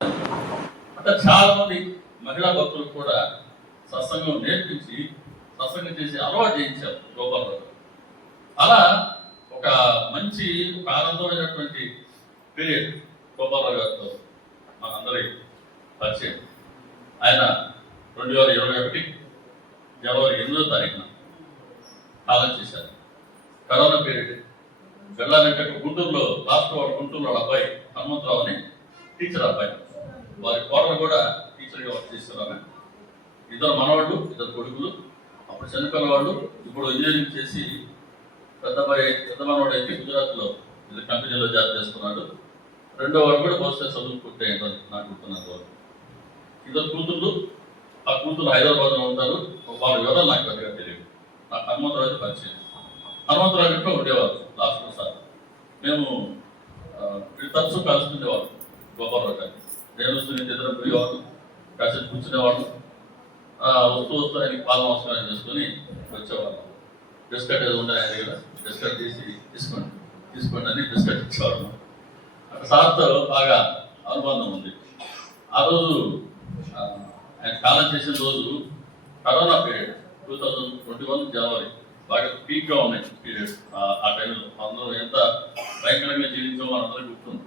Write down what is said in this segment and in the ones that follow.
అంటే చాలా మంది మహిళా భక్తులకు కూడా సత్సంగం నేర్పించి సత్సంగం చేసి అలవాటు చేయించారు గోపాలరావు. అలా ఒక మంచి ఒక ఆనందమైనటువంటి పీరియడ్ గోపాలరావు గారితో మనందరి పరిచయం. ఆయన 2021 జనవరి 8వ తారీఖున కాలం చేశారు. కరోనా పీరియడ్ వెళ్ళాలంటే గుంటూరులో లాస్ట్ వాడు గుంటూరులో అబ్బాయి హనుమంతరావు అని టీచర్ అబ్బాయి, వారి కోడలు కూడా టీచర్గా వర్క్ చేస్తున్నారు. ఇద్దరు మనవాళ్ళు, ఇద్దరు కొడుకులు. అప్పుడు చనిపోయిన వాళ్ళు ఇప్పుడు ఇంజనీరింగ్ చేసి పెద్ద మనవాడు అయితే గుజరాత్లో ఇది కంపెనీలో జాబ్ చేస్తున్నాడు. రెండో వాడు కూడా బహుశా చదువుకుంటే నాకు గుర్తున్నారు. ఇద్దరు కూతుళ్ళు, ఆ కూతురు హైదరాబాద్లో ఉంటారు. వాళ్ళ వివరాలు నాకు పెద్దగా తెలియదు. నాకు హనుమంతరావు అయితే పరిచయం. హనుమంతరావు ఇంట్లో ఉండేవారు లాస్ట్ సార్. మేము తరచూ కలుసుకునేవాళ్ళు గోపాలరావు గారు. నేను ఇద్దరు పోయేవాళ్ళు, కాసేపు కూర్చునేవాళ్ళు. వస్తూ ఆయనకి పాల నమస్కారం చేసుకుని వచ్చేవాళ్ళం. బిస్కెట్ ఏదో ఉండే ఆయన దగ్గర బిస్కెట్ తీసుకోండి అని బిస్కెట్ ఇచ్చేవాళ్ళం. అక్కడ సార్తో బాగా అనుబంధం ఉంది. ఆ రోజు ఆయన కాలం చేసిన రోజు కరోనా పీరియడ్ 2021 జనవరి బాగా పీక్గా ఉన్నాయి పీరియడ్. ఆ టైంలో అందరూ ఎంత భయంకరంగా జీవించామో మనందరికీ గుర్తుంది.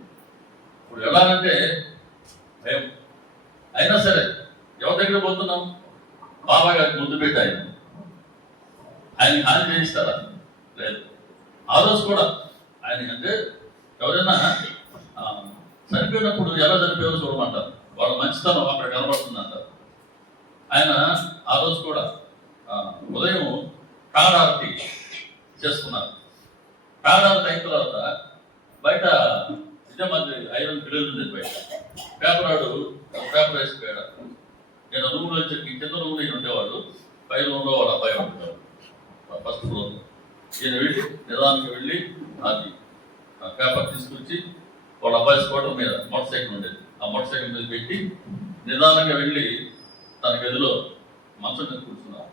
ఇప్పుడు వెళ్ళాలంటే భయం. అయినా సరే ఎవరి దగ్గర పోతున్నాం? బాబా గారికి ముందు పెట్టి ఆయన హాని చేయిస్తారా? లేదు. ఆ రోజు కూడా ఆయన అంటే ఎవరైనా చనిపోయినప్పుడు ఎలా చనిపోయారో చూడమంటారు. వాళ్ళ మంచితనం అక్కడ కనబడుతుంది అంటారు. ఆయన ఆ రోజు కూడా ఉదయం కాడారతి చేసుకున్నారు. కాడారతి అయిన తర్వాత బయట ఇదే మధ్య ఐరన్ పిల్లలు ఉండేది. బయట పేపర్ వేసిపోయాడు. నేను రూమ్లో కింద రూమ్లో ఈయన ఉండేవాడు, పై రూమ్లో వాళ్ళ అబ్బాయి ఉంటాడు ఫస్ట్ ఫ్లోర్. ఈయన వెళ్ళి నిదానికి వెళ్ళి అది పేపర్ తీసుకొచ్చి వాళ్ళ అబ్బాయి స్కూటర్ మీద మోటార్ సైకిల్ ఉండేది, ఆ మోటార్ సైకిల్ మీద పెట్టి నిదానంగా వెళ్ళి తన గదిలో మంచం మీద కూర్చున్నారు.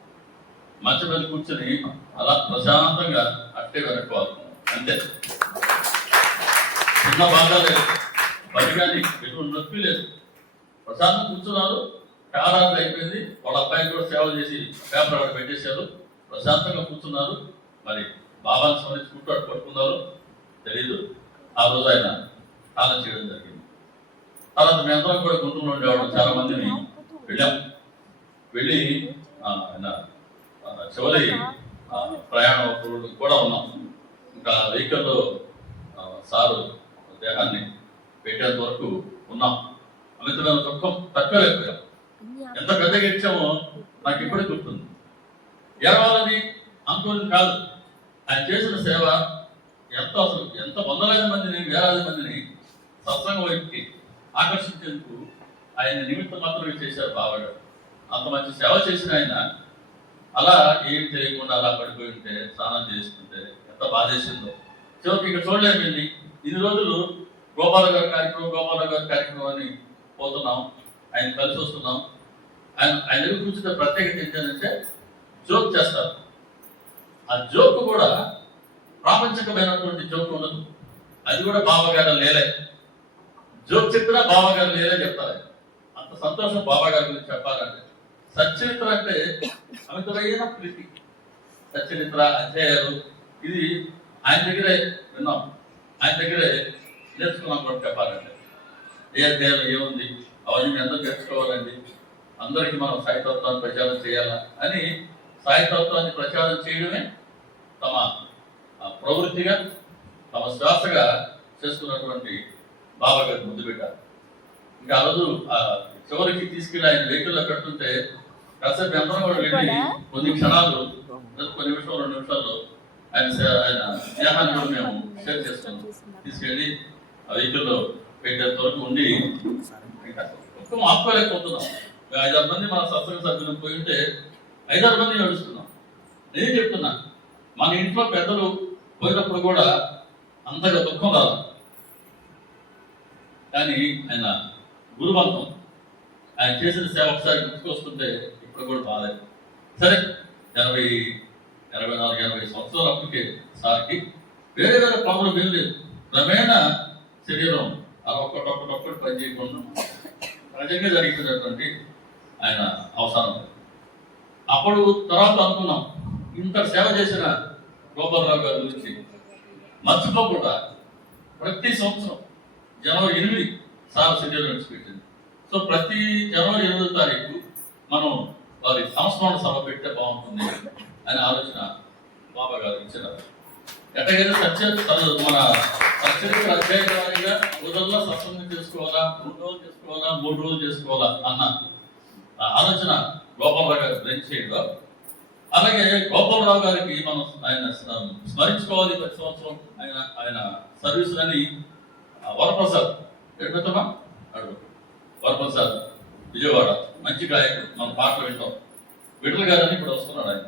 మంచం మీద కూర్చొని అలా ప్రశాంతంగా అట్టే వెనక్కోవాలి. అంతే, చిన్న బాధ లేదు, పని కానీ ఎటువంటి నొప్పి లేదు. ప్రశాంతంగా కూర్చున్నారు. కారాలు అయిపోయింది. వాళ్ళ అబ్బాయికి కూడా సేవ చేసి పేపర్ అక్కడ పెట్టేశారు. ప్రశాంతంగా కూర్చున్నారు. మరి బాబాని స్మరించుకుంటూ అటు పట్టుకున్నారు తెలీదు. ఆ రోజు ఆయన కాలం చేయడం జరిగింది. తర్వాత మేమందరం కూడా గుంటూరులో ఉండేవాళ్ళం. చాలా మందిని వెళ్ళి ఆయన చివరి ప్రయాణం కూడా ఉన్నాం. ఇంకా వెహికల్లో సారు దేహాన్ని పెట్టేంత వరకు ఉన్నాం. అమితమైన దుఃఖం తక్కువలేకపోయాం. ఎంత పెద్దగా ఇచ్చామో నాకు ఇప్పుడే గుర్తుంది. ఏడవాలని అనుకోని కాదు, ఆయన చేసిన సేవ ఎంత వందలాది మందిని, వేలాది మందిని సత్సంగం వైపుకి ఆకర్షించేందుకు ఆయన నిమిత్తం మాత్రమే చేశారు బాబాగారు. అంత మంచి సేవ చేసిన ఆయన అలా ఏం తెలియకుండా అలా పడిపోయి ఉంటే, స్నానం చేస్తుంటే ఎంత బాధేసిందో. చివరికి ఇక్కడ చూడలేము. ఇన్ని రోజులు గోపాలరావు గారి కార్యక్రమం అని పోతున్నాం, ఆయన కలిసి వస్తున్నాం. ఆయన దగ్గర కూర్చుంటే ప్రత్యేకత ఏంటంటే జోక్ చేస్తారు. ఆ జోక్ కూడా ప్రాపంచికమైనటువంటి జోక్ ఉండదు. అది కూడా బాబాగారు లేలే. జోక్ చెప్పినా బాబాగారు లేలే చెప్తారు. అంత సంతోషం బాబాగారి గురించి చెప్పాలంటే. సచ్చరిత్ర అంటే అమితమైన ప్రీతి. సచ్చరిత్ర, అధ్యాయాలు ఇది ఆయన దగ్గరే విన్నాం, ఆయన దగ్గరే నేర్చుకున్నాం కూడా చెప్పాలంటే. ఏ అధ్యాయంలో ఏముంది అవన్నీ అందరూ నేర్చుకోవాలండి. అందరికీ మనం సాయితత్వాన్ని ప్రచారం చేయాలా అని సాయితత్వాన్ని ప్రచారం చేయడమే తమ ప్రవృత్తిగా, తమ శ్వాసగా చేసుకున్నటువంటి బాబా గారికి ముద్దు పెట్టారు. ఇంకా ఆ రోజు చివరికి తీసుకెళ్ళి ఆయన వెహికల్లో పెడుతుంటే కాసేపు అందరం కూడా వెళ్ళి కొన్ని క్షణాలు, కొన్ని నిమిషాలు, 2 నిమిషాల్లో ఆయన స్నేహాన్ని కూడా మేము షేర్ చేసుకున్నాం. తీసుకెళ్ళి ఆ వెహికల్లో పెట్టేంత వరకు ఉండి ఒక్క ఆపుకోలేకపోతున్నాం. 5-6 మంది మన సత్సంగ సభ్యులు పోయి ఉంటే 5-6 మంది నడుస్తున్నాం. నేను చెప్తున్నా, మన ఇంట్లో పెద్దలు పోయినప్పుడు కూడా అంతగా దుఃఖం రాదు. కానీ ఆయన గురువంతం, ఆయన చేసిన సేవ ఒకసారి గుర్తుకొస్తుంటే ఇప్పుడు కూడా బాగాలేదు. సరే 84-80 సంవత్సరాలు అప్పటికే సార్కి వేరే పనులు ఏం లేదు. క్రమేణా శరీరం అలా ఒక్కటి పని చేయకుండా ప్రజంగా జరిగినటువంటి ఆయన అవసరం. అప్పుడు తర్వాత అనుకున్నాం, ఇంత సేవ చేసిన గోపాలరావు గారి గురించి మర్చిపోకుండా ప్రతి సంవత్సరం జనవరి 8 సార్ షెడ్యూల్ పెట్టింది. సో ప్రతి జనవరి 8వ తారీఖు మనం వారి సంస్మరణ సభ పెడితే బాగుంటుంది అనే ఆలోచన బాబా గారు ఇచ్చినారు. ఎట్టగైనా మన చరిత్ర అధ్యాయంగా రోజుల్లో సత్సంగం చేసుకోవాలా, 2 రోజులు చేసుకోవాలా, 3 రోజులు చేసుకోవాలా అన్న ఆలోచన గోపాలరావు గారు బ్రెయిన్ చేయడం. అలాగే గోపాలరావు గారికి మనం ఆయన స్మరించుకోవాలి. ప్రతి సంవత్సరం ఆయన సర్వీసులని వరప్రసాద్ ఎడుగుతామా అడుగు వరప్రసాద్ విజయవాడ మంచి గాయకుడు, మన పాటలు వింటాం. విఠల్ గారు అని ఇప్పుడు వస్తున్నాడు. ఆయన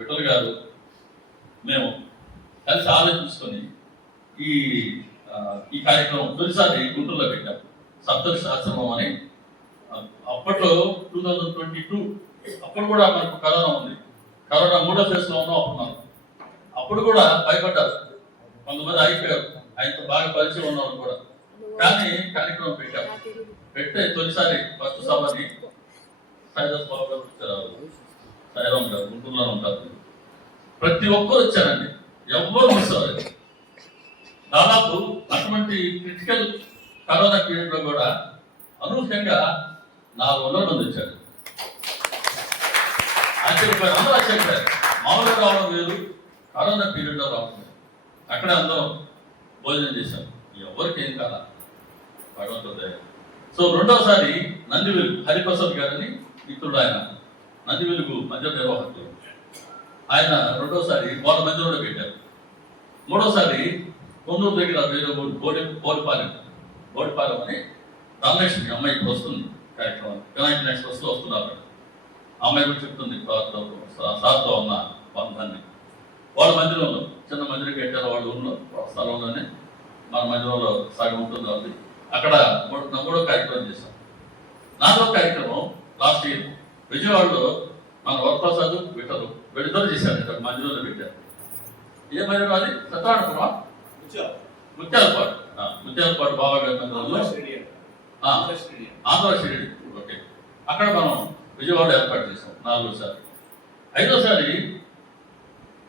విఠల్ గారు మేము కలిసి ఆలోచించుకొని ఈ కార్యక్రమం తొలిసారి గుంటూరులో పెట్టాం. సప్తర్షి ఆశ్రమం అని. అప్పట్లో 2022 అప్పుడు కూడా మనకు కరోనా ఉంది. కరోనా 3వ ఫేజ్ లో ఉన్నాం అప్పుడు. అప్పుడు కూడా భయపడ్డారు, కొంతమంది అయిపోయారు, ఆయనతో బాగా పరిచయం ఉన్నారు కూడా. కానీ కార్యక్రమం పెట్టాం. పెడితే తొలిసారి ఫస్ట్ సభని సాయిదాస్ బాబు గారు వచ్చారు, సాయిరామ్ గారు గుంటూరులో ఉంటారు. ప్రతి ఒక్కరు వచ్చారండి, ఎవ్వరు మిస్ అవ్వలేదు. దాదాపు అటువంటి క్రిటికల్ కరోనా పీరియడ్ లో కూడా అనూహ్యంగా 400 మంది వచ్చారు. ఆశ్చర్యపోయారు, అందరూ ఆశ్చర్యపోయారు. మామూలుగా రావడం వేరు, కరోనా పీరియడ్ లో రావడం వేరు. అక్కడే అందరం భోజనం చేశాం. ఎవరికి ఏం కాదా, భగవంతుడు. సో రెండోసారి నంది వెలుగు హరిప్రసాద్ గారిని మిత్రుడు, ఆయన నంది వెలుగు మధ్య నిర్వాహకులు. ఆయన రెండోసారి వాళ్ళ మధ్యలో పెట్టారు. మూడోసారి కొన్నూరు దగ్గర వేరే బోడిపాలెం అని ధనలక్ష్మి అమ్మాయి ఇప్పుడు వస్తుంది కార్యక్రమం. వినాయక నెక్స్ట్ వస్తున్నారు. అమ్మాయి కూడా చెప్తుంది సార్తో ఉన్న బంధాన్ని. వాళ్ళ మందిరంలో చిన్న మందిరం కట్టారు. వాళ్ళ ఊళ్ళో స్థలంలోనే మన మందిరంలో సగం ఉంటుంది వాళ్ళది. అక్కడ 3వ కార్యక్రమం చేశాం. 4వ కార్యక్రమం లాస్ట్ ఇయర్ విజయవాడలో మన వరప్రసాద్ విఠలు వీళ్ళిద్దరు చేశారు. ఇక్కడ మందిరంలో పెట్టారు. ఏ మందిరం అది? సత్యనారాయణపురం, ముత్యాలపాటు బాబా గారి మందిరంలో, ఆంధ్ర షిరిడి. ఓకే, అక్కడ మనం విజయవాడ ఏర్పాటు చేసాం 4వసారి. 5వసారి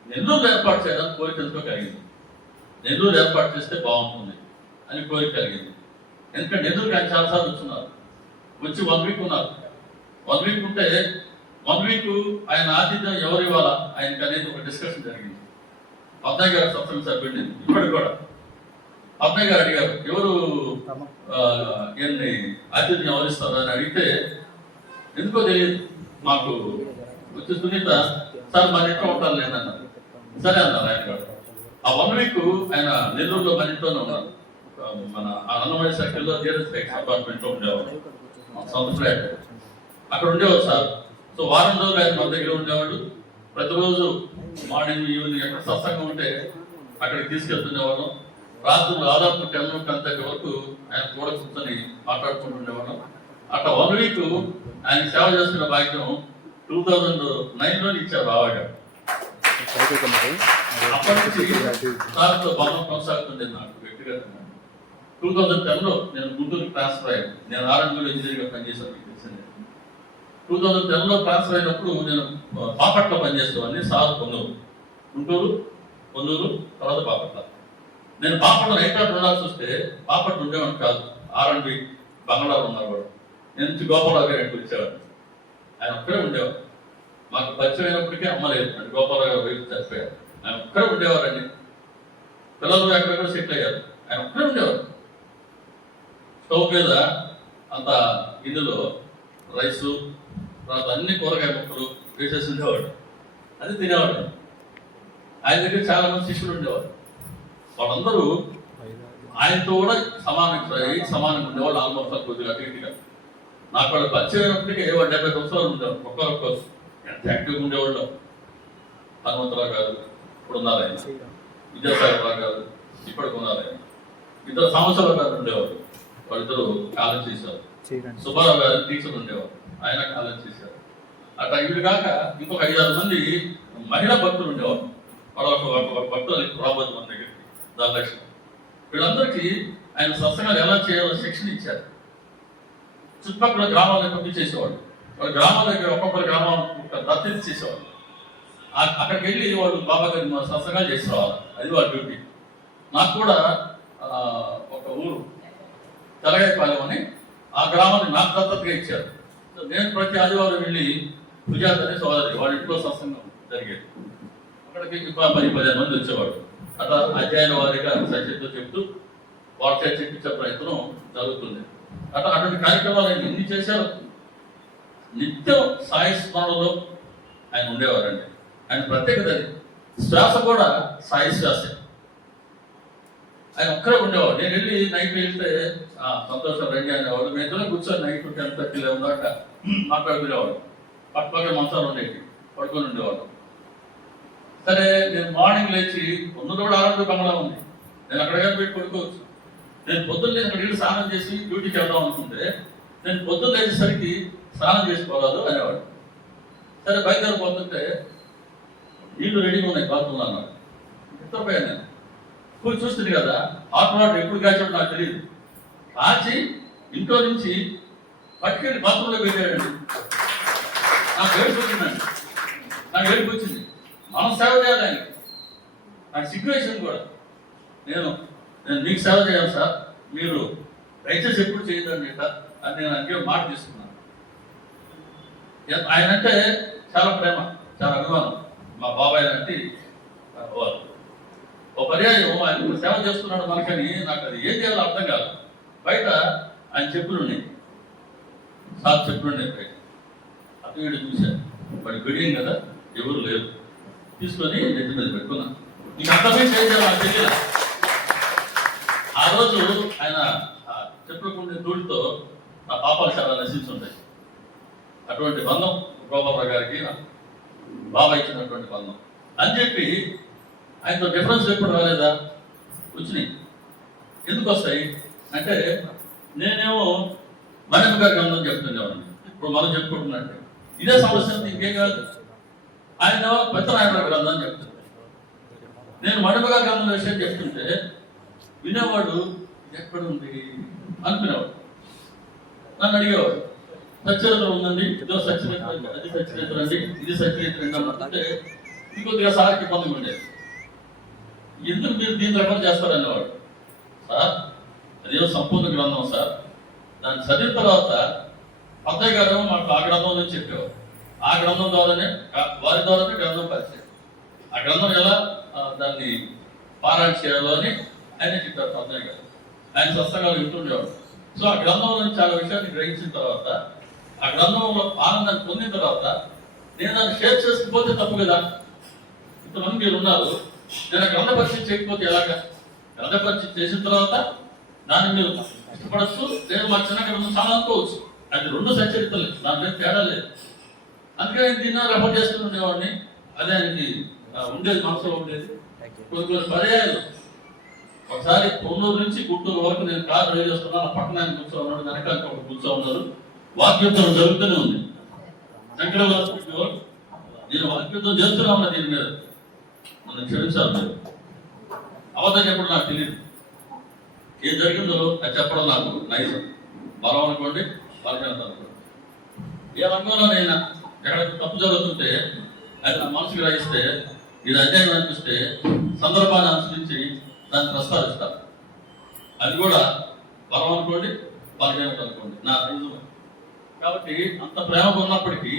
నెల్లూరు ఏర్పాటు చేయాలని కోరిక ఎంతో కలిగింది. నెల్లూరు ఏర్పాటు చేస్తే బాగుంటుంది అని కోరిక కలిగింది. ఎందుకంటే నెల్లూరుకి ఆయన చాలాసార్లు వచ్చున్నారు. వచ్చి 1 వీక్ ఉన్నారు. 1 వీక్ ఉంటే 1 వీక్ ఆయన ఆతిథ్యం ఎవరు ఇవ్వాలా ఆయనకి అనేది ఒక డిస్కషన్ జరిగింది. అబ్బాయి గారు సత్సంగ సభ్యుడిని ఇప్పటికి కూడా అబ్బాయి గారు అడిగారు, ఎవరు ఈయన్ని ఆతిథ్యం ఎవరిస్తారు అని అడిగితే ఎందుకో తెలియదు మాకు వచ్చి సునీత సార్ మన ఇంట్లో ఉంటారు లేదన్నారు. సరే అన్నారు ఆయన గారు. ఆ 1 వీక్ ఆయన నెల్లూరులో మన ఇంట్లోనే ఉన్నారు. మన అన్నమయ్య సర్కిల్లో జీరస్ అపార్ట్మెంట్ లో ఉండేవారు, సౌత్ ఫ్లాట్. అక్కడ ఉండేవారు సార్. సో వారం రోజులు ఆయన మన దగ్గర ఉండేవాడు. ప్రతిరోజు మార్నింగ్ ఈవినింగ్ ఎక్కడ సత్సంగం ఉంటే అక్కడికి తీసుకెళ్తుండేవాళ్ళం. రాత్రులు దాదాపు 10 వరకు ఆయన కూడా కూర్చొని మాట్లాడుకుంటుండేవాళ్ళం. అట్లా 1 వీక్ ఆయన సేవ చేస్తున్న భాగ్యం 2009లో ఇచ్చారు బాబా గారు. అప్పటి నుంచి సార్తో బంధం కొనసాగుతుంది నాకు వ్యక్తిగతంగా. 2010లో నేను గుంటూరుకి ట్రాన్స్ఫర్ అయ్యాను. నేను ఆర్ఎండ్బిలో ఇంజనీర్గా పనిచేశాను, మీకు తెలిసిందే. 2010లో ట్రాన్స్ఫర్ అయినప్పుడు నేను బాపట్ల పనిచేసేవాడిని. సార్ గుంటూరు, పొందూరు, తర్వాత బాపట్ల. నేను బాపట్ల నైట్ ఉండాల్సి వస్తే బాపట్ల ఉండేవాడిని కాదు. ఆర్ఎండ్బి బంగాళాలో ఉన్నవాడు. నేను గోపాలరావు గారు వచ్చేవాడిని. ఆయన ఒక్కడే ఉండేవాడు. మాకు పరిచయం అయినప్పటికీ అమ్మలేదు. అంటే గోపాలరావు గారు వైపు చనిపోయారు. ఆయన ఒక్కడే ఉండేవారండి. పిల్లలు ఎక్కడెక్కడ సెటిల్ అయ్యారు. ఆయన ఒక్కడే ఉండేవారు. స్టవ్ మీద అంత గిన్నెలో రైసు, తర్వాత అన్ని కూరగాయ ముక్కలు వేసేసి ఉండేవాడు. అది తినేవాడు. ఆయన దగ్గర చాలా మంది శిష్యులు ఉండేవారు. వాళ్ళందరూ ఆయనతో కూడా సమానంగా ఉండేవాళ్ళు. ఆల్మోస్ట్ కొద్దిగా అటుగా నాకు వాళ్ళు పరిచయం అయినప్పటికీ 70 సంవత్సరాలు ఉండేవారు. ఒక్కొక్కరు ఎంత యాక్టివ్గా ఉండేవాళ్ళు. హనుమంతరావు గారు ఇప్పుడు ఉన్నారు, ఆయన విద్యాసాగరరావు గారు ఇప్పటికి ఉన్నారు, ఆయన 2 సంవత్సరాల గారు ఉండేవారు. వాళ్ళిద్దరు కాలం చేశారు. సుబ్బారావు గారు టీచర్ ఉండేవారు, ఆయన కాలం చేశారు. అట్లా ఇవి కాక ఇంకొక 5-6 మంది మహిళా భక్తులు ఉండేవారు. వాళ్ళ ఒక భక్తులు రాబోతు మన దగ్గరికి ధనలక్ష్మి. వీళ్ళందరికీ ఆయన సత్సంగాలు ఎలా చేయాలో శిక్షణ ఇచ్చారు. చుట్టుపక్కల గ్రామాలను పంపించేసేవాళ్ళు. వాళ్ళ గ్రామాల దగ్గర ఒక్కొక్కరు గ్రామం దత్తత చేసేవాళ్ళు. అక్కడికి వెళ్ళి వాళ్ళు బాబా గారి సత్సంగాలు చేసి రావాలి, అది వాళ్ళ డ్యూటీ. నాకు కూడా ఒక ఊరు తెలగాయపాలెం అని ఆ గ్రామాన్ని నాకు దత్తతగా ఇచ్చారు. నేను ప్రతి ఆదివారం వెళ్ళి సుజాత అనే సోదరి వాళ్ళ ఇంట్లో సత్సంగం జరిగేది. అక్కడికి 10-15 మంది వచ్చేవాడు. అట్లా అధ్యాయుల వారిగా సత్యంతో చెప్తూ వాళ్ళ చెప్పించే ప్రయత్నం జరుగుతుంది. అట్లా అటువంటి కార్యక్రమాలు ఆయన ఎన్ని చేశారు. నిత్యం సాయి స్మరణలో ఆయన ఉండేవారండి. ఆయన ప్రత్యేకత శ్వాస కూడా సాయి శ్వాసే. ఆయన ఒక్కరే ఉండేవాడు. నేను వెళ్ళి నైట్ వెళ్తే సంతోషం రెడ్డి అనేవాడు. మేము ఇద్దరం కూర్చొని నైట్ 10:30, 11 దాకా మాట్లాడుకునేవాడు. పక్కపక్కన మంచాలు ఉండేవి, పడుకొని ఉండేవాడు. సరే నేను మార్నింగ్ లేచి పొద్దున్న కూడా ఆరోగ్య బంగ్లా ఉంది, నేను అక్కడికి పోయి పడుకోవచ్చు. నేను పొద్దున్న అక్కడ వెళ్ళి స్నానం చేసి డ్యూటీకి వెళ్దాం అనుకుంటే నేను పొద్దున్న లేచేసరికి స్నానం చేసుకోరాదు అనేవాడు. సరే బయలుదేరిపోతుంటే నీళ్లు రెడీగా ఉన్నాయి బాత్రూంలో అన్నాడు. నిద్రపోయాను నేను. కూర్చు చూస్తుంది కదా, హాట్ వాటర్ ఎప్పుడు కాచాడు నాకు తెలియదు. కాచి ఇంట్లో నుంచి పట్టుకెళ్ళి బాత్రూంలో పెట్టాడండి. నాకు ఏడుపు వచ్చిందండి. నాకు ఏడుపు వచ్చింది. మనం సేవ చేయాలి ఆయన. నాకు సిచ్యువేషన్ కూడా నేను మీకు సేవ చేయాలి సార్, మీరు దయచేసి ఎప్పుడు చేయదండి ఇట్లా అని నేను అందుకే మాట తీసుకున్నాను. ఆయన అంటే చాలా ప్రేమ, చాలా అభిమానం. మా బాబాయ్ లాంటి వారు. ఒక పర్యాయం ఆయన సేవ చేస్తున్నాడు మనకని నాకు అది ఏం చేయాలో అర్థం కాదు. బయట ఆయన చెప్పులు ఉన్నాయి, సార్ చెప్పులు ఉన్నాయి బయట. అటు వీడు చూశాను, వాడి బిడియం కదా, ఎవరు లేరు. తీసుకొని నెత్తి మీద పెట్టుకున్నాను. నీకు అర్థమే చేయాలి నాకు తెలియదు. ఆ రోజు ఆయన చెప్పుకుండే దూడితో నా పాపాలు చాలా నశించుంటాయి. అటువంటి బంధం గోపాలరావు గారికి బాబా ఇచ్చినటువంటి బంధం అని చెప్పి ఆయనతో డిఫరెన్స్ ఎప్పుడు రాలేదా? వచ్చినాయి. ఎందుకు వస్తాయి అంటే నేనేమో మణిమ గారి గ్రంథం చెప్తుండేవాడిని. ఇప్పుడు మనం చెప్పుకుంటున్నట్టే ఇదే సమస్య, ఇంకేం కాదు. ఆయన పెద్దనాయన గ్రంథం చెప్తుంది. నేను మణిమ గారి గ్రంథం విషయం చెప్తుంటే వినేవాడు ఎక్కడుంది అనుకునేవాడు. నన్ను అడిగేవాడు, సత్యరేత్ర ఉందండి, ఇదో సత్యరేత్ర, అది సత్యరేత్ర అండి, ఇది సత్యరేత్ర అండి అంటే ఇంకొద్దిగా సార్కి ఇబ్బందిగా ఉండేది. ఎందుకు మీరు దీన్ని రెఫర్ చేస్తారనేవాడు. సార్ అదేదో సంపూర్ణ గ్రంథం సార్, దాన్ని చదివిన తర్వాత అత్తయ్య గారు మాకు ఆ గ్రంథం నుంచి చెప్పేవారు. ఆ గ్రంథం ద్వారానే వారి ద్వారానే గ్రంథం పరిచయం. ఆ గ్రంథం ఎలా దాన్ని పారాయణ చేయాలో అని ఆయన చెప్పారు అత్తయ్య గారు. ఆయన సత్సంగాలు వింటుండేవాడు. సో ఆ గ్రంథంలో నుంచి చాలా విషయాన్ని గ్రహించిన తర్వాత, ఆ గ్రంథంలో ఆనందాన్ని పొందిన తర్వాత నేను దాన్ని షేర్ చేసుకుపోతే తప్పు కదా. ఇంతమంది మీరు ఉన్నారు, నేను గ్రంథ పరిచయం చేయకపోతే ఎలాగా? గ్రంథ పరిచయం చేసిన తర్వాత దాన్ని మీరు ఇష్టపడచ్చు, లేదు మా చిన్న గ్రంథం చాలా అనుకోవచ్చు. అది రెండు సచరితలే, దాని మీద తేడా లేదు. అందుకే నేను దీన్ని రెఫర్ చేస్తుండేవాడిని. అదే ఆయనకి ఉండేది, మనసులో ఉండేది. కొన్ని పర్యాయాలు ఒకసారి పొన్నూరు నుంచి గుంటూరు వరకు నేను కారు డ్రైవ్ చేస్తున్నాను. పక్కన ఆయన కూర్చో ఉన్నాడు, వెనకాల ఒక కూర్చో ఉన్నారు. వాక్యుద్ధం జరుగుతూనే ఉంది. ఎక్కడ నేను వాక్యుద్ధం చేస్తూనే ఉన్నా దీని మీద. నన్ను క్షమించాలి మీరు. అబద్ధం చెప్పడం నాకు తెలియదు. ఏం జరిగిందో అది చెప్పడం నాకు నైజం. బలం అనుకోండి, బలహీనత అనుకోండి. ఏ రంగంలోనైనా ఎక్కడ తప్పు జరుగుతుంటే అది నా మనసుకు గ్రహిస్తే, ఇది అధ్యాయం అనిపిస్తే సందర్భాన్ని అనుసరించి దాన్ని ప్రస్తావిస్తారు. అది కూడా బలం అనుకోండి, బలహీనత అనుకోండి, నా నైజం. కాబట్టి అంత ప్రేమగా ఉన్నప్పటికీ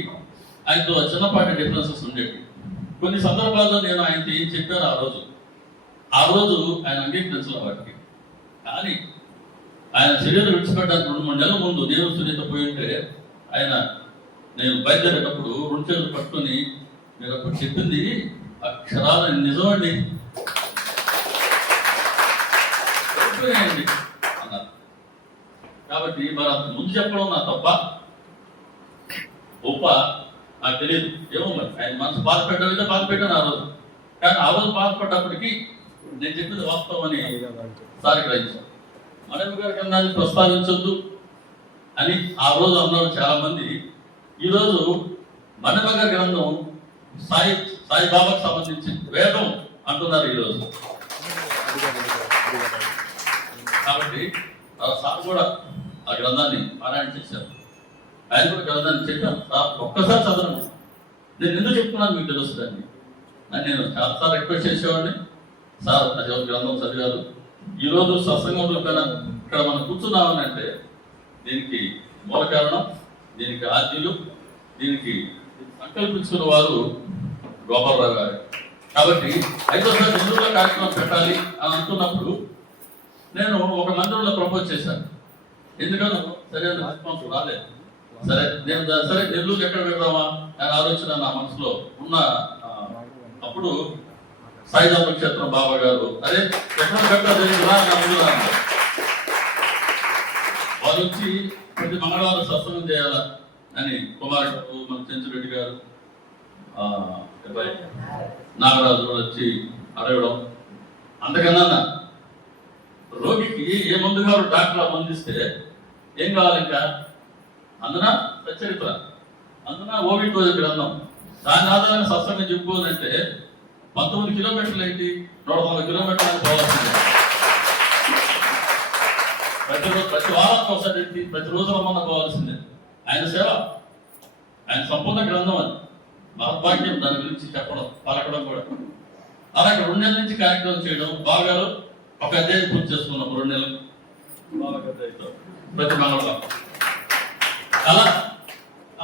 ఆయనతో చిన్నపాటి డిఫరెన్సెస్ ఉండేవి. కొన్ని సందర్భాల్లో నేను ఆయనతో ఏం చెప్పాను ఆ రోజు ఆయన అంగీకరించిన వాటికి. కానీ ఆయన శరీరం విడిచిపెట్టడానికి 2-3 నెలల ముందు నేను సునీత పోయి ఉంటే ఆయన నేను బయలుదేరేటప్పుడు 2 చేతులు పట్టుకొని, మీరు అప్పుడు చెప్పింది అక్షరాల నిజమండి అన్నారు. కాబట్టి మరి అంత ముందు చెప్పడం నా తప్ప గొప్ప నాకు తెలియదు. ఏమో మరి ఆయన మనసు బాధపెట్టాలంటే బాధపెట్టాను ఆ రోజు. కానీ ఆ రోజు బాధపడ్డప్పటికీ నేను చెప్పింది వాస్తవం అని సారి గ్రహించాను. మణిమ గారి గ్రంథాన్ని ప్రస్తావించొద్దు అని ఆ రోజు అన్నారు చాలా మంది. ఈరోజు మణిమ గారి గ్రంథం సాయిబాబాకు సంబంధించి వేదం అంటున్నారు ఈరోజు. కాబట్టి సార్ కూడా ఆ గ్రంథాన్ని పారాయణ చేశారు. ఆయన కూడా గ్రంథాన్ని చెప్పాను, సార్ ఒక్కసారి చదవండి, నేను ఎందుకు చెప్తున్నాను మీకు తెలుస్తుందండి అని నేను చాలాసార్లు రిక్వెస్ట్ చేసేవాడిని. సార్ అది ఒక గ్రంథం చదివారు. ఈరోజు సత్సంగంలో కన్నా ఇక్కడ మనం కూర్చున్నామని అంటే దీనికి మూల కారణం, దీనికి ఆద్యులు, దీనికి సంకల్పించుకున్న వారు గోపాలరావు గారు. కాబట్టి 5వ నెల్లూరులో కార్యక్రమం పెట్టాలి అని అనుకున్నప్పుడు నేను ఒక మందిరంలో ప్రపోజ్ చేశాను. ఎందుకనో సరైన రెస్పాన్స్ రాలేదు. సరే నేను సరే నెల్లూరు ఎక్కడ పెడదామా అని ఆలోచన నా మనసులో ఉన్న అప్పుడు సాయిధర్మ క్షేత్రం బాబా గారు అరే ఎక్కడ పెట్టాలి వాళ్ళు వచ్చి ప్రతి మంగళవారం సత్సంగం చేయాలా అని కుమారుడు మన చెంచురెడ్డి గారు నాగరాజు వచ్చి అడగడం. అంతకన్నా రోగికి ఏ మందు కావాలి డాక్టర్ మందిస్తే ఏం కావాలి ఇంకా అందున సచ్చరిత్ర, అందున ఓవిటో గ్రంథం, దాని ఆధారంగా సత్సంగం చెప్పుకోవాలంటే 19 కిలోమీటర్లు ఏంటి 190 కిలోమీటర్లు పోవాల్సిందే. ప్రతి వారానికి ఒకసారి ఏంటి ప్రతిరోజు రమ్మన్న పోవాల్సిందే. ఆయన సేవ, ఆయన సంపూర్ణ గ్రంథం అది మహద్భాగ్యం దాని గురించి చెప్పడం పలకడం కూడా. అలాగే 2 నెలల నుంచి కార్యక్రమం చేయడం. బాగా ఒక అధ్యాయం పూర్తి చేసుకున్నాం 2 నెలలు ప్రతి మంగళవారం. అలా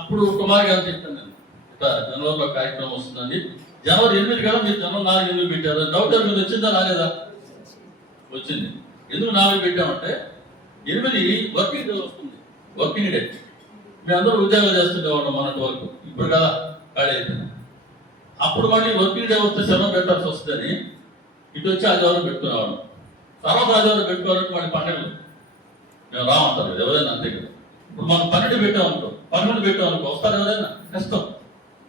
అప్పుడు కుమార్ గారు చెప్తాను నేను ఇట్లా జనవరిలో కార్యక్రమం వస్తుందండి. జనవరి 8 కదా మీరు జనవరి 4 ఎందుకు పెట్టారు? డౌట్ మీరు వచ్చిందా రాలేదా? వచ్చింది. ఎందుకు 4 పెట్టామంటే 8 వర్కింగ్ డే వస్తుంది, వర్కింగ్ డే. మేము అందరూ ఉద్యోగాలు చేస్తుండేవాళ్ళం మొన్నటి వరకు, ఇప్పుడు కదా ఖాళీ అయిపోయింది. అప్పుడు మళ్ళీ వర్కింగ్ డే వస్తే సెలవు పెట్టాల్సి వస్తుందని ఇటు వచ్చి ఆదివారం పెట్టుకునేవాళ్ళం. తర్వాత ఆదివారం పెట్టుకోవాలంటే మళ్ళీ పండుగలు మేము రామంటారు కదా ఎవరైనా, అంతే కదా. ఇప్పుడు మనం 12 పెట్టామనుకో, 11 పెట్టామనుకో వస్తారు ఎవరైనా, కష్టం.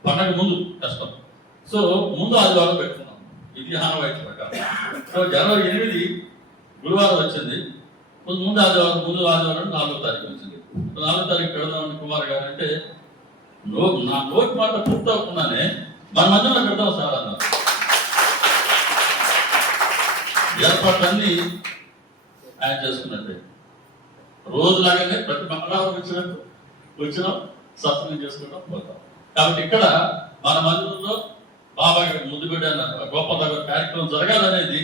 పండగ ముందు కష్టం. సో ముందు ఆదివారం పెట్టుకున్నాం, ఇది ఆనవాయితీ ప్రకారం. సో జనవరి 8 గురువారం వచ్చింది. ముందు ఆదివారం 4వ తారీఖు వచ్చింది. 4వ తారీఖు పెడదామని కుమార్ గారు అంటే నా నోటి మాట పూర్తి అవ్వకుండానే మన మధ్యలో పెడదాం సార్ అన్నారు. ఏర్పాట్లన్నీ ఆయన చేసుకున్నట్టే రోజులాగానే ప్రతి మంగళవారం వచ్చినాం సత్సంగం చేసుకుంటాం పోతాం. కాబట్టి ఇక్కడ మన మందిరంలో బాబా గారి ముద్దుబిడ్డ గోపాలరావు గారి కార్యక్రమం జరగాలనేది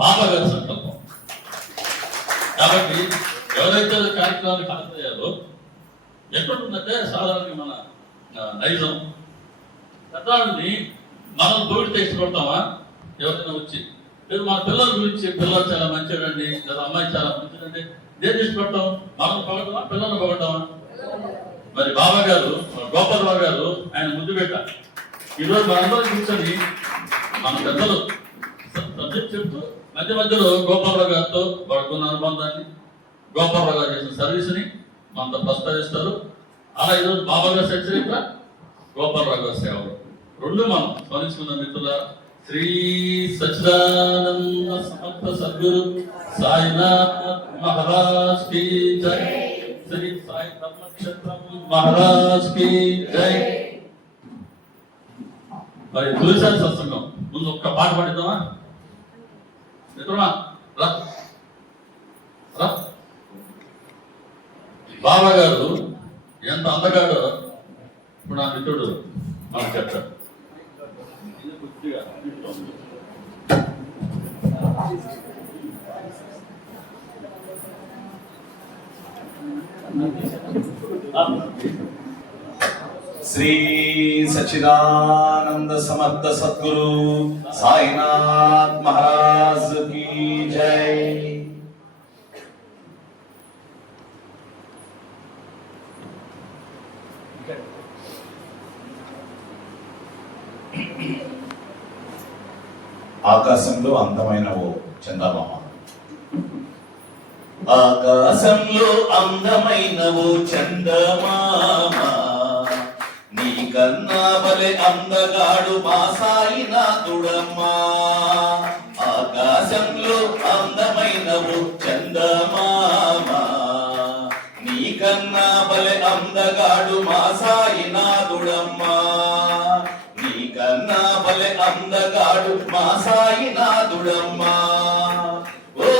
బాబా గారి సంకల్పం. కాబట్టి ఎవరైతే కార్యక్రమాన్ని హాజరయ్యారో ఎక్కడుందంటే సాధారణంగా మన నైజం పెద్దవాళ్ళని మనం దోడి తెచ్చిపెడతామా ఎవరైనా వచ్చి, లేదు మన పిల్లల గురించి పిల్లలు చాలా మంచిదండి లేదా అమ్మాయి చాలా మంచిదండి దేని ఇష్టపడతాం, మనం పొగడతామా పిల్లల్ని పొగడతామా? మరి బాబా గారు గోపాలరావు గారు ఆయన ముద్దు పెట్ట ఈరోజు మనందరం కూర్చొని మన పెద్దలు సబ్జెక్ట్ చెప్తూ మధ్యలో గోపాలరావు గారితో పడుకున్న అనుబంధాన్ని, గోపాలరావు గారు చేసిన సర్వీస్ని మనతో ప్రస్తావిస్తారు. అలా ఈరోజు బాబా గారి చరిత్ర, గోపాలరావు గారి సేవలు 2 మనం స్మరించుకున్న మిత్రుల శ్రీ సచ్చిదానంద సమర్థ సద్గురు సాయినాథ్ మహారాజ్ కి జై, శ్రీ సాయి ధర్మక్షేత్రం మహారాజ్ కి జై. మరి తొలిసారి సత్సంగం ముందు ఒక్క పాట పాడిద్దామా మిత్రమా? బాబా గారు ఎంత అందగాడో ఇప్పుడు నా మిత్రుడు మనకు చెప్తాడు. శ్రీ సచ్చిదానంద సమర్థ సద్గురు సాయినాథ్ మహారాజ్ की जय. ఆకాశంలో అందమైన ఓ చందమామ, ఆకాశంలో అందమైన ఓ చందమామ, నీకన్నా బలే అందగాడు మా సాయినాథుడమ్మా. ఆకాశంలో అందమైన ఓ చందమామ, నీకన్నా బలే అందగాడు మా సాయినాథుడమ్మా. నీకన్నా బలే అందగాడు మా సాయినాథుడమ్మా. ఓ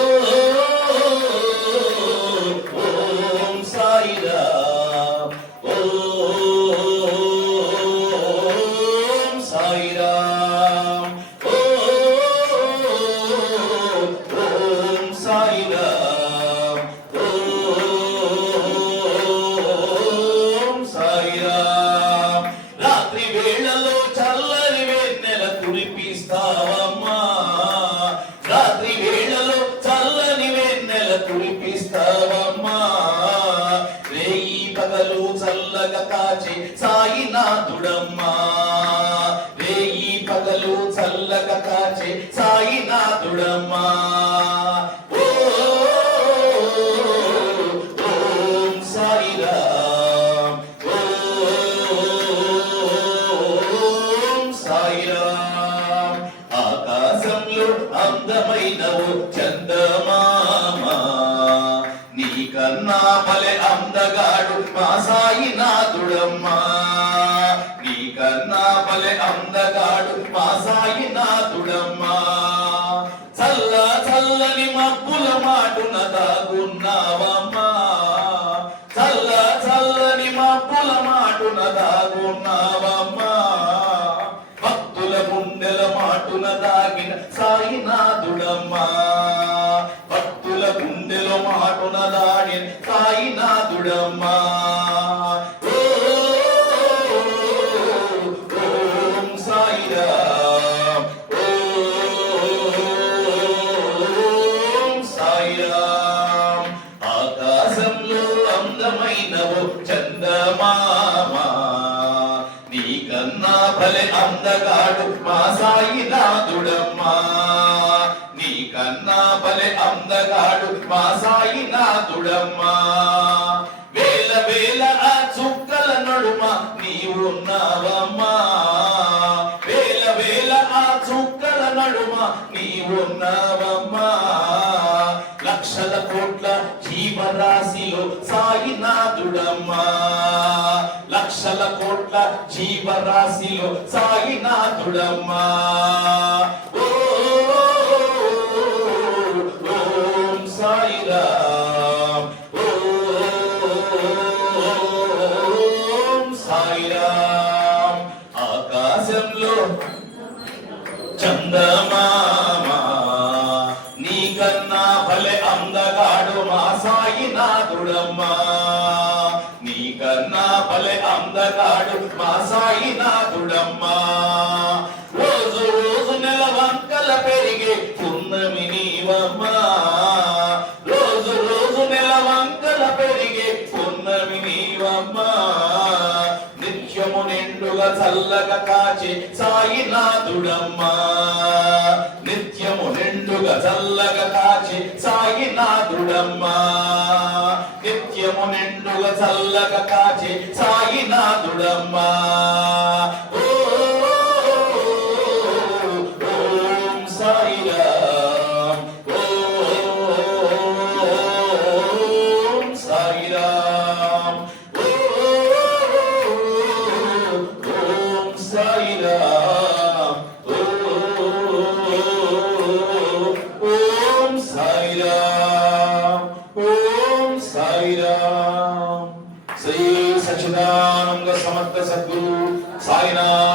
పగలు చల్లగా కాచే సాయినాథుడమ్మా రేయి పగలు చల్లగా కాచే సాయినాథుడమ్మా ఓం సాయిరామ్ ఓం సాయిరామ్ ఆకాశంలో అందమైన ఓ చందమామ నీకన్నా భలే అందగాడు మా సాయినాథుడమ్మా నీకన్నా భలే అందగాడు మా సాయినాథుడమ్మా చల్ల చల్లని మబ్బుల మాటున దాగున్నావమ్మా చల్ల చల్లని మబ్బుల మాటున దాగున్నావమ్మా భక్తుల గుండెల మాటున దాగిన సాయినాథుడమ్మా భక్తుల గుండెల మాటున దాడిన సాయినాథుడమ్మా ఓం సాయిరామ్ ఓం సాయిరామ్ ఆకాశంలో అందమైన ఓ చందమామ నీకన్నా భలే అందగాడు మా సాయినాథుడమ్మా నీకన్నా భలే అందగాడు మా సాయినాథుడమ్మా వేల వేల ఆ చుక్కల నడుమ నీవున్నావమ్మా వేల వేల ఆ చుక్కల నడుమ నీవున్నావమ్మా లక్షల కోట్ల జీవరాశిలో సాయినాథుడమ్మా లక్షల కోట్ల జీవరాశిలో సాయినాథుడమ్మా ఓం సాయిరామ్ ఓం సాయిరామ్ ఆకాశంలో చందమామ నీకన్నా భలే అందగాడు మా సాయినాథుడమ్మా నీకన్నా భలే అందగాడు మా సాయినాథుడమ్మా రోజు రోజు నెల వంకల పెరిగే పున్నమి నీవమ్మా రోజు రోజు నెల వంకల పెరిగే పున్నమి నీవమ్మా నిత్యము నిండుగా చల్లగా కాచే సాయినాథుడమ్మా నిత్యము నిండుగా చల్లగా కాచే సాయినాథుడమ్మా నిత్యము నిండుగా చల్లగా కాచే సాయినాథుడమ్మా ఓం సాయిరామ్ ఓం సాయిరామ్ ఓం సాయిరామ్ ఓం సాయిరామ్ ఓం సాయిరామ్ శ్రీ సచ్చిదానంద సమర్థ సద్గురు సాయినాథ్